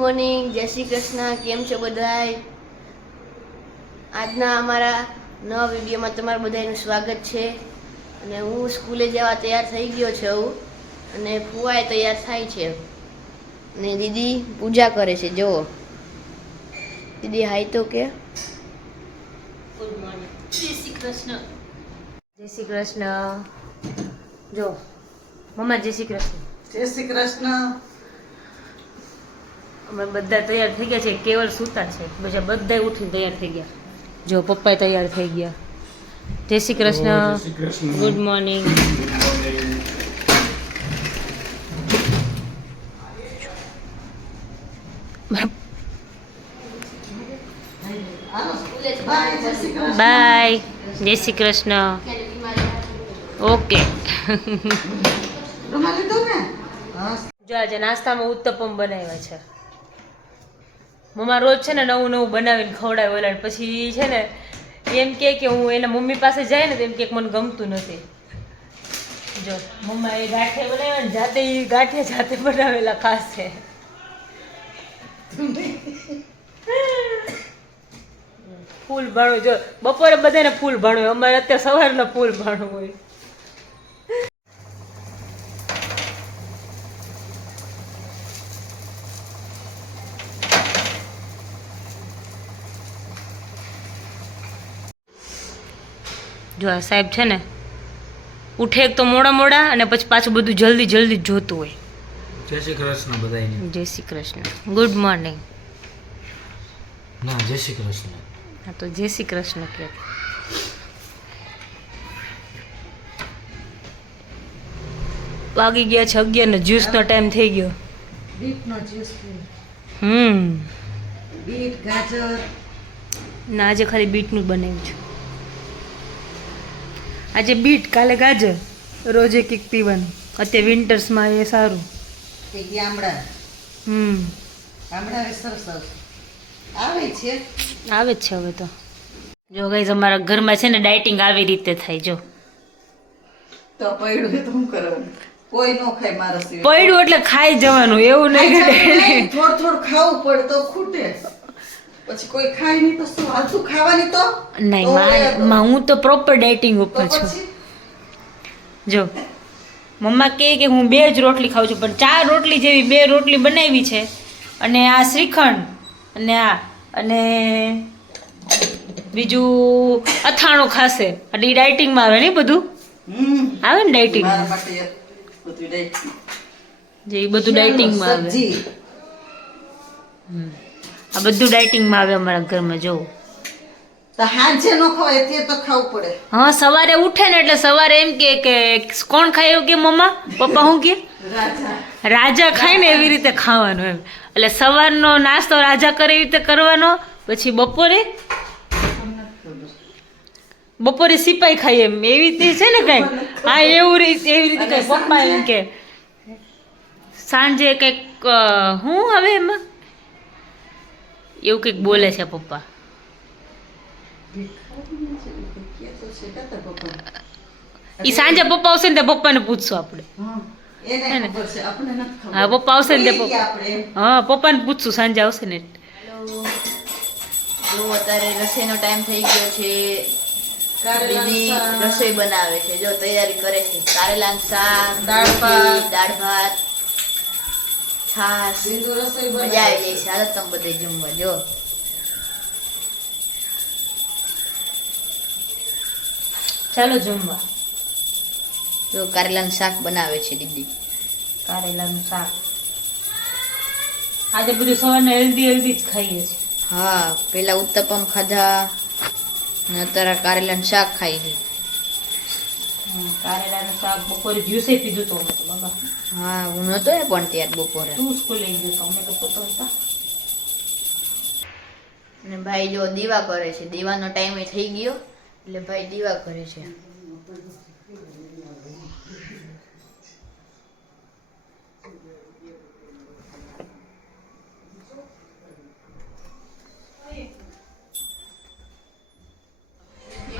Morning, જય શ્રી કૃષ્ણ. કેમ છો બધાય? આજના અમારા નવા વિડીયોમાં તમારું બધાનું સ્વાગત છે. અને હું સ્કૂલે જવા તૈયાર થઈ ગયો છું અને ફુવાએ તૈયાર થાય છે અને દીદી પૂજા કરે છે. જુઓ દીદી, હાય તો કે ગુડ મોર્નિંગ. જય શ્રી કૃષ્ણ. જય શ્રી કૃષ્ણ. જો મમ્મા, જય શ્રી કૃષ્ણ. જય શ્રી કૃષ્ણ. અમે બધા તૈયાર થઈ ગયા છે. કેવલ સૂતા છે, પછી બધા ઉઠીને તૈયાર થઈ ગયા. જો પપ્પા તૈયાર થઈ ગયા. જય Shri Krishna. Good morning. Bye. જય શ્રી કૃષ્ણ. ઓકે. જો આજે નાસ્તામાં ઉત્તપમ બનાવ્યા છે. મમ્મા રોજ છે ને નવું નવું બનાવીને ખવડાવે ઓલા, પછી છે ને એમ કે હું એના મમ્મી પાસે જાય ને તો એમ કે મને ગમતું નથી. જો મમ્મા એ ગાંઠિયા બનાવ્યા ને જાતે, એ ગાંઠિયા જાતે બનાવેલા ખાસ છે. ફૂલ ભાણું, જો બપોરે બધાને ફૂલ ભાણું હોય, અમારે અત્યારે સવારના ફૂલ ભાણું હોય. જો આ સાહેબ છે ને ઉઠે એક તો મોડા મોડા અને પછી પાછું બધું જલ્દી જલ્દી જોતું હોય. જય શ્રી કૃષ્ણ બધાયને. જય શ્રી કૃષ્ણ. Good morning. ના, જય શ્રી કૃષ્ણ. હા તો જય શ્રી કૃષ્ણ કે. વાગી ગયા છે 11 ને જ્યુસનો ટાઈમ થઈ ગયો. બીટનો જ્યુસ. બીટ, ગાજર. ના, આજે ખાલી બીટનું જ બનાવ્યું છે. આજે બીટ, કાલે ગાજર, રોજે કંઈક પીવાનું. અત્યારે વિન્ટર્સમાં એ સારું. તે ગામડા. ગામડા સરસ આવે છે. આવે જ છે હવે તો. જો ગાઈઝ, અમારા ઘરમાં છે ને ડાયટિંગ આવી રીતે થાય. જો તો પડ્યું તો શું કરવાનું? કોઈ નો ખાય મારા સિવાય. પડ્યું એટલે ખાઈ જવાનું, એવું નહીં કે થોડું થોડું ખાવું પડે તો ખૂટે. પછી કોઈ ખાય નહીં તો શું હાલતું ખાવાની તો નહીં. હું તો પ્રોપર ડાયટિંગ ઉપર તો છું. પછી જો મમ્મા કહે કે હું 2 જ રોટલી ખાઉં છું, પણ 4 રોટલી જેવી 2 રોટલી બનાવી છે. અને આ શ્રીખંડ અને અને બીજું અથાણું ખાશે. એટલે એ ડાયટિંગમાં આવે ને બધું. આવે ને ડાયટિંગ, મારા માટે બધું ડાયટિંગ. જે એ બધું ડાયટિંગમાં આવે. સબ્જી. આ બધું ડાયટિંગમાં આવે અમારા ઘરમાં. જો તો હાંજે નો ખવાય તે તો ખાવું પડે. હા, સવારે ઉઠે ને એટલે સવારે એમ કે કોણ ખાય એવું કે મમ્મા પપ્પા શું કે રાજા રાજા ખાય ને એવી રીતે ખાવાનું એમ. એટલે સવારનો નાસ્તો રાજા કરે એવી રીતે કરવાનો. પછી બપોરે સિપાઈ ખાય એમ એવી રીતે છે ને કંઈક. હા, એવી રીતે કંઈક પપ્પા એમ કે સાંજે કંઈક હું હવે એમાં એવું કંઈક બોલે છે પપ્પા. ઈ સાંજે પપ્પા આવશે ને તે પપ્પાને પૂછશું આપણે. એને ખબર છે, આપણે નથી ખબર. હા, પપ્પા આવશે ને તે ભૂલી ગયા આપણે એમ. હા, પપ્પાને પૂછશું સાંજે આવશે ને. હેલો. જો અત્યારે રસોઈનો ટાઈમ થઈ ગયો છે. દીદી રસોઈ બનાવે છે. જો તૈયારી કરે છે. કારેલાનું શાક, દાળ ભાત. દાળ ભાત, છાશ. બીજું રસોઈ મજા બનાવે આવી જાય છે. હાલો તમે બધે જમવા. જો ચાલો જમવા. જો કારેલાનું શાક બનાવે છે દીદી. કારેલાનું શાક. આજે બધું સવારના હેલ્ધી જ ખાઈએ છીએ. હા, પેલા ઉત્તપમ ખાધા ને અત્યારે કારેલાનું શાક ખાઈ છે. કારેલાનું શાક બપોરે જ્યુસે પીધું તો અમે તો બાબા. હા, હું નહોતો ને પણ ત્યાર બપોરે. તું સ્કૂલે ગયો તો અમે તો પોતો હતા. અને ભાઈ જો દીવા કરે છે. દીવાનો ટાઈમ થઈ ગયો એટલે ભાઈ દીવા કરે છે.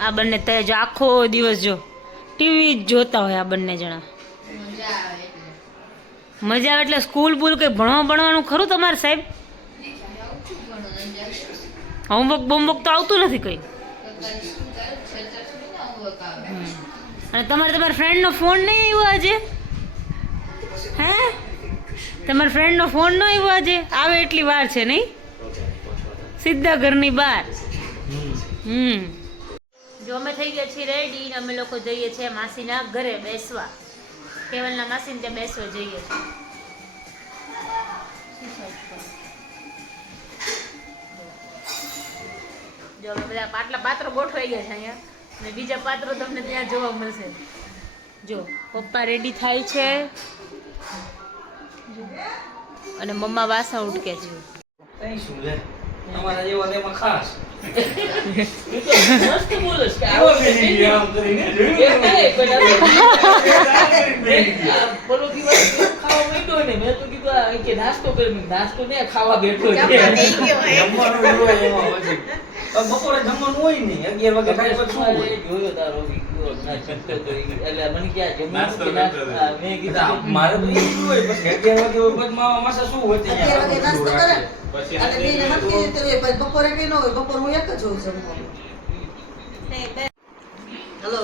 આ બંને તે જો આખો દિવસ જો ટીવી જ જોતા હોય આ બંને જણા. મજા આવે એટલે સ્કૂલ બુલ કંઈ ભણવાનું ખરું તમારે સાહેબ? હોમવર્ક તો આવતું નથી કઈ. અને તમારા ફ્રેન્ડનો ફોન નહીં આવ્યો આજે? હે, તમારા ફ્રેન્ડનો ફોન ન આવ્યો આજે? આવે એટલી વાર છે નહીં? સીધા ઘરની બહાર. જો અમે થઈ ગયા છીએ રેડી ને અમે લોકો જઈએ છીએ માસીના ઘરે બેસવા. કેવલના માસીને ત્યાં બેસવા જઈએ છીએ. જો અમે બધા પાટલા પાત્રો ગોઠવાઈ ગયા છે અહીંયા અને બીજા પાત્રો તમને ત્યાં જોવા મળશે. જો પપ્પા રેડી થાય છે અને મમ્મા વાસણ ઉટકે છે. કઈ શું લે અમારા જેવા તેમાં ખાસ મસ્ત બોલે છે. આવો બેસી ગયા આમ કરીને પેલો દિવસ ખાવા માંડ્યો ને મેં તો કીધું આ કે નાસ્તો કરી નાસ્તો ને ખાવા બેઠો છે. જમવાનું હોય એમાં પછી બપોરે જમવાનું હોય નહીં 11 વાગે ખાઈ પછી શું હોય? જોયો તારો વિડિયો નાસ્તો કરી એટલે મને ક્યાં જમવાનું નાસ્તો કે કરતો નાસ્તો? હતો. હા, મેં કીધું મારે તો એવું હોય પછી 11 વાગે હોય પછી માવા માસા શું હોય 11 વાગે નાસ્તો કરે પછી અને બેને હરખી રીતે હોય, પછી બપોરે કઈ ન હોય, બપોર હું એક જ હોઉં જમવાનું. હલો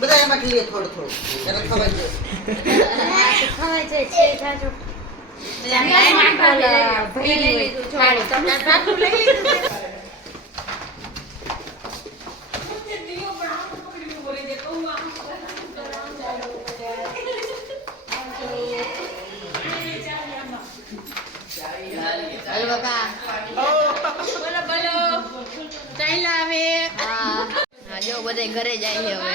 બધા એમાંથી લઈએ થોડું થોડું એટલે ખવાઈ જાય. હા જો બધે ઘરે જાય છે હવે.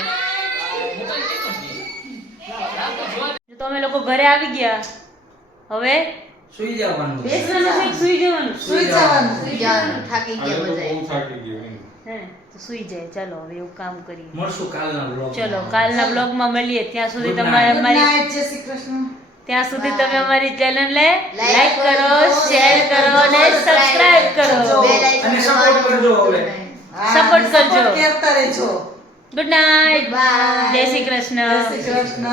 તો અમે લોકો ઘરે આવી ગયા. હવે સુઈ જવાનું બેસવાનું છે કે સુઈ જવાનું? સુઈ જવાનું. સુઈ જવાનું, થાકી ગયા બધા. હે તો સુઈ જાય. ચાલો હવે એવું કામ કરીએ. મળશું કાલના બ્લોગ ચલો કાલના બ્લોગમાં મળીએ. ત્યાં સુધી Good તમારે Good અમારી night, જય શ્રી કૃષ્ણ. ત્યાં સુધી તમે અમારી ચેનલને Like લાઈક કરો, કરો, શેર કરો અને સબસ્ક્રાઇબ કરો. Bell icon અને support કરજો હવે. હા, Support કરજો. support કરતા રહેજો. Good night. Bye. જય શ્રી કૃષ્ણ. જય શ્રી કૃષ્ણ.